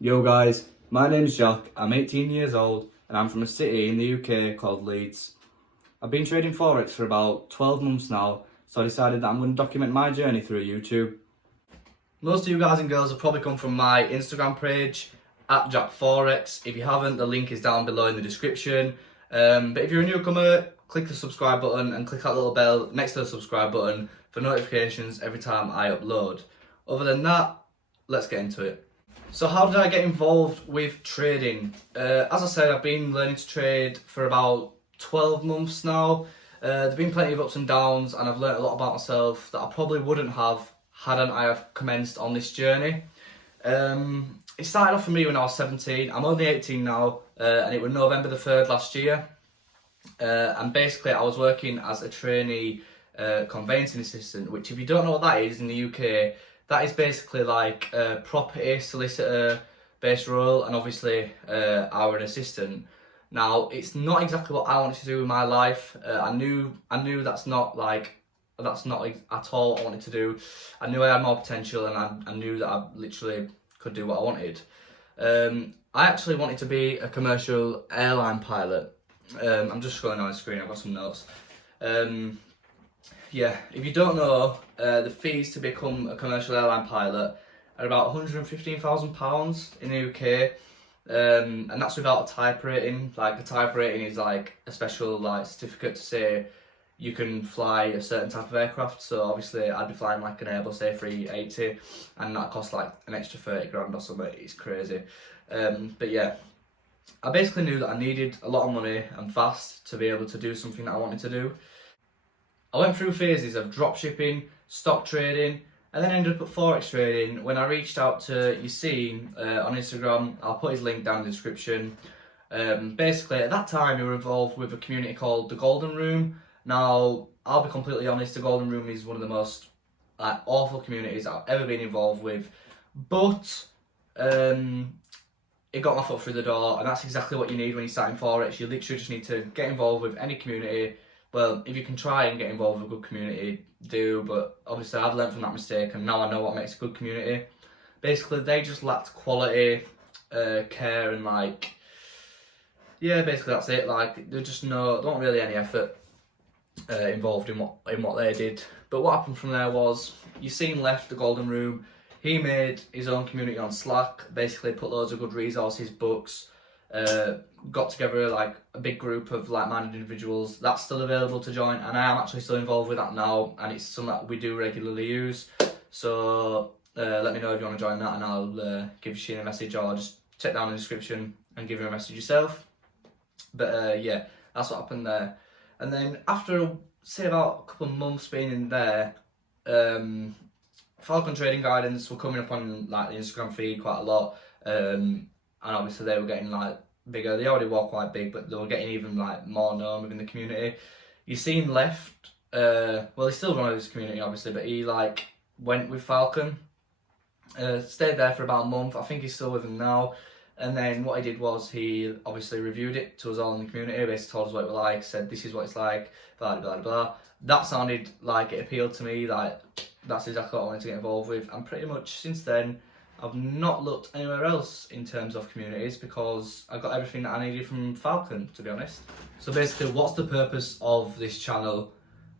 Yo guys, my name's Jack, I'm 18 years old and I'm from a city in the UK called Leeds. I've been trading Forex for about 12 months now, so I decided that I'm going to document my journey through YouTube. Most of you guys and girls have probably come from my Instagram page, at Jackkforex. If you haven't, the link is down below in the description. But if you're a newcomer, click the subscribe button and click that little bell next to the subscribe button for notifications every time I upload. Other than that, let's get into it. So how did I get involved with trading? As I said, I've been learning to trade for about 12 months now. There have been plenty of ups and downs, and I've learned a lot about myself that I probably wouldn't have hadn't I have commenced on this journey. It started off for me when I was 17. I'm only 18 now, and it was November the 3rd last year. And basically I was working as a trainee conveyancing assistant, which if you don't know what that is in the UK, that is basically like a property solicitor based role, and obviously I were an assistant. Now it's not exactly what I wanted to do with my life. I knew that's not at all what I wanted to do. I knew I had more potential, and I knew that I literally could do what I wanted. I actually wanted to be a commercial airline pilot. I'm just scrolling on the screen, I've got some notes. Yeah, if you don't know, the fees to become a commercial airline pilot are about £115,000 in the UK, and that's without a type rating. Like a type rating is like a special certificate to say you can fly a certain type of aircraft. So obviously I'd be flying like an Airbus A380, and that costs like an extra 30 grand or something. It's crazy. But yeah, I basically knew that I needed a lot of money and fast to be able to do something that I wanted to do. I went through phases of dropshipping, stock trading, and then ended up at Forex trading when I reached out to Yassine on Instagram. I'll put his link down in the description. Basically, at that time, we were involved with a community called the Golden Room. Now, I'll be completely honest, the Golden Room is one of the most awful communities I've ever been involved with. But it got my foot through the door, and that's exactly what you need when you're starting Forex. You literally just need to get involved with any community. Well, if you can try and get involved with a good community, do, but obviously I've learned from that mistake, and now I know what makes a good community. Basically, they just lacked quality, care, and basically that's it. Like, there's just not really any effort involved in what they did. But what happened from there was, Yassine left the Golden Room. He made his own community on Slack, basically put loads of good resources, books, got together like a big group of like-minded individuals. That's still available to join, and I am actually still involved with that now, and it's something that we do regularly use. So let me know if you want to join that, and I'll give you a message, or just check down in the description and give you a message yourself. But yeah, that's what happened there. And then after say about a couple of months being in there, Falcon Trading Guidance were coming up on like the Instagram feed quite a lot, and obviously they were getting like bigger. They already were quite big, but they were getting even like more known within the community. Yassine left. Well, he's still running his community obviously, but he like went with Falcon. Stayed there for about a month. I think he's still with them now. And then what he did was he obviously reviewed it to us all in the community, basically told us what it was like, said this is what it's like, blah blah blah. That sounded like it appealed to me, like that's exactly what I wanted to get involved with. And pretty much since then, I've not looked anywhere else in terms of communities, because I got everything that I needed from Falcon, to be honest. So basically, what's the purpose of this channel?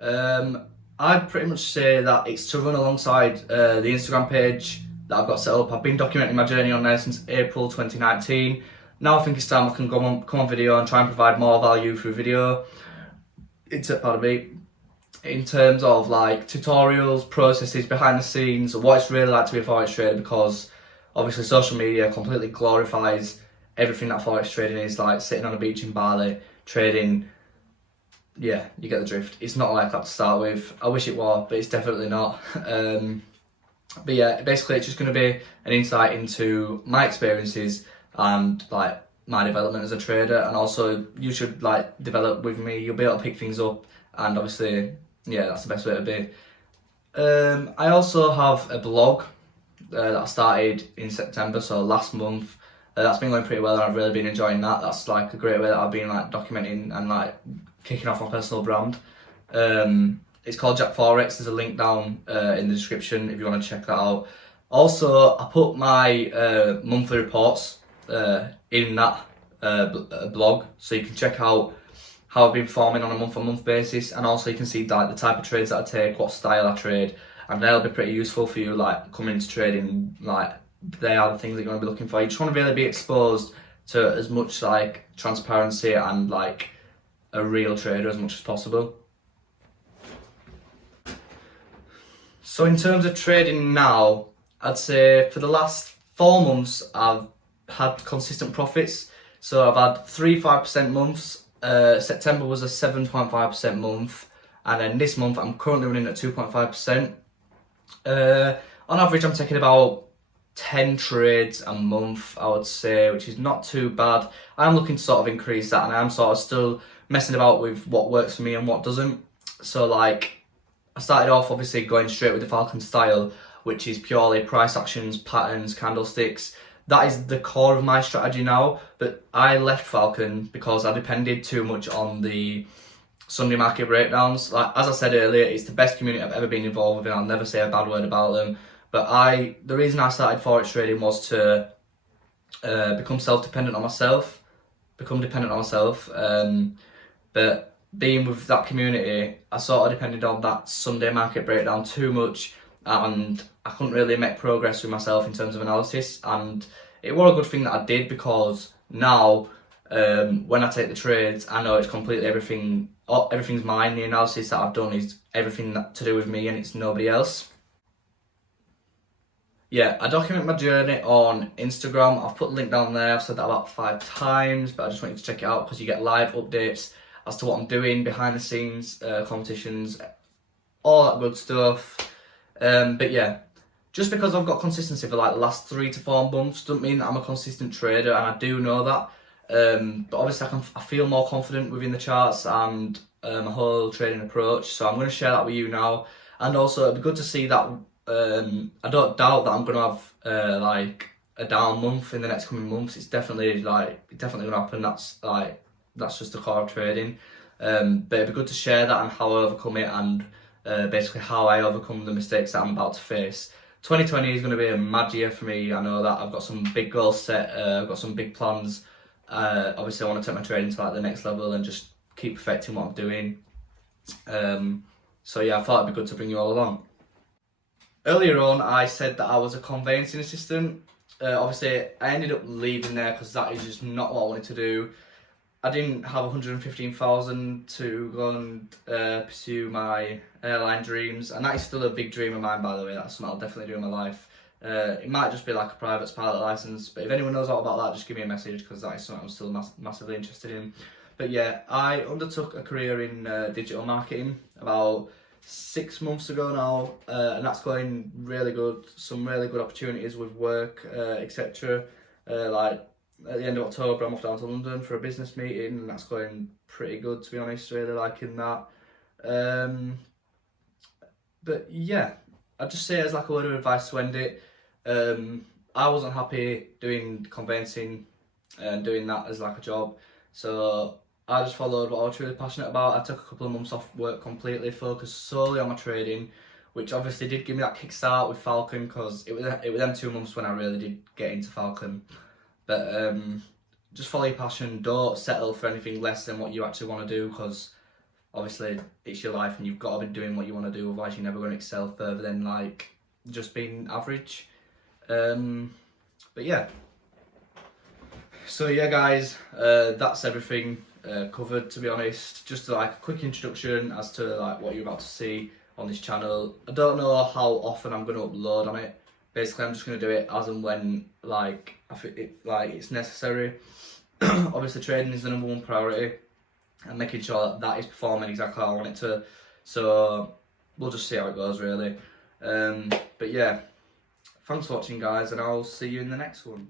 I'd pretty much say that it's to run alongside the Instagram page that I've got set up. I've been documenting my journey on there since April 2019. Now I think it's time I can come on video and try and provide more value through video. In terms of like tutorials, processes, behind the scenes, what it's really like to be a Forex trader, because obviously social media completely glorifies everything that Forex trading is, like sitting on a beach in Bali, trading. Yeah, you get the drift. It's not like that to start with. I wish it were, but it's definitely not. But yeah, basically it's just going to be an insight into my experiences and like my development as a trader, and also you should like develop with me. You'll be able to pick things up, and obviously, yeah, that's the best way to be. I also have a blog that I started in September, so last month. That's been going pretty well, and I've really been enjoying that. That's like a great way that I've been like documenting and like kicking off my personal brand. It's called Jackkforex. There's a link down in the description if you want to check that out. Also, I put my monthly reports in that blog, so you can check out how I've been performing on a month-on-month basis, and also you can see like the type of trades that I take, what style I trade, and they'll be pretty useful for you like coming into trading. Like they are the things that you're going to be looking for. You just want to really be exposed to as much like transparency and like a real trader as much as possible. So in terms of trading now, I'd say for the last 4 months I've had consistent profits. So I've had 3 5% months. September was a 7.5% month, and then this month I'm currently running at 2.5%. On average, I'm taking about 10 trades a month, I would say, which is not too bad. I'm looking to sort of increase that, and I'm sort of still messing about with what works for me and what doesn't. So like, I started off obviously going straight with the Falcon style, which is purely price actions, patterns, candlesticks. That is the core of my strategy now, but I left Falcon because I depended too much on the Sunday market breakdowns. Like as I said earlier, it's the best community I've ever been involved with, and I'll never say a bad word about them. But the reason I started Forex trading was to become dependent on myself. But being with that community, I sort of depended on that Sunday market breakdown too much, and I couldn't really make progress with myself in terms of analysis. And it was a good thing that I did, because now when I take the trades, I know it's completely everything's mine. The analysis that I've done is everything to do with me, and it's nobody else. Yeah, I document my journey on Instagram. I've put the link down there. I've said that about 5 times, but I just want you to check it out because you get live updates as to what I'm doing behind the scenes, competitions, all that good stuff. But yeah, just because I've got consistency for like the last 3 to 4 months doesn't mean that I'm a consistent trader, and I do know that. But obviously I feel more confident within the charts and my whole trading approach. So I'm going to share that with you now. And also it'd be good to see that I don't doubt that I'm going to have like a down month in the next coming months. It's definitely going to happen. That's just the core of trading. But it'd be good to share that and how I overcome it, and basically how I overcome the mistakes that I'm about to face. 2020 is going to be a mad year for me. I know that. I've got some big goals set. I've got some big plans. Obviously I want to take my trading to like the next level and just keep perfecting what I'm doing. So yeah, I thought it'd be good to bring you all along. Earlier on, I said that I was a conveyancing assistant. Obviously, I ended up leaving there because that is just not what I wanted to do. I didn't have 115,000 to go and pursue my airline dreams, and that is still a big dream of mine, by the way. That's something I'll definitely do in my life. It might just be like a private pilot license, but if anyone knows all about that, just give me a message, because that is something I'm still massively interested in. But yeah, I undertook a career in digital marketing about 6 months ago now, and that's going really good. Some really good opportunities with work, etc. Like at the end of October, I'm off down to London for a business meeting, and that's going pretty good, to be honest. Really liking that. But yeah, I'd just say as like a word of advice to end it, I wasn't happy doing conveyancing and doing that as like a job, so I just followed what I was really passionate about. I took a couple of months off work completely, focused solely on my trading, which obviously did give me that kickstart with Falcon, because it was them 2 months when I really did get into Falcon. But just follow your passion. Don't settle for anything less than what you actually want to do, because obviously it's your life and you've got to be doing what you want to do, otherwise you're never going to excel further than like just being average. But yeah. So yeah guys, that's everything covered, to be honest. Just like a quick introduction as to like what you're about to see on this channel. I don't know how often I'm going to upload on it. Basically I'm just going to do it as and when like I think it's necessary. Obviously trading is the #1 priority, and making sure that is performing exactly how I want it to. So we'll just see how it goes really. But yeah, thanks for watching guys, and I'll see you in the next one.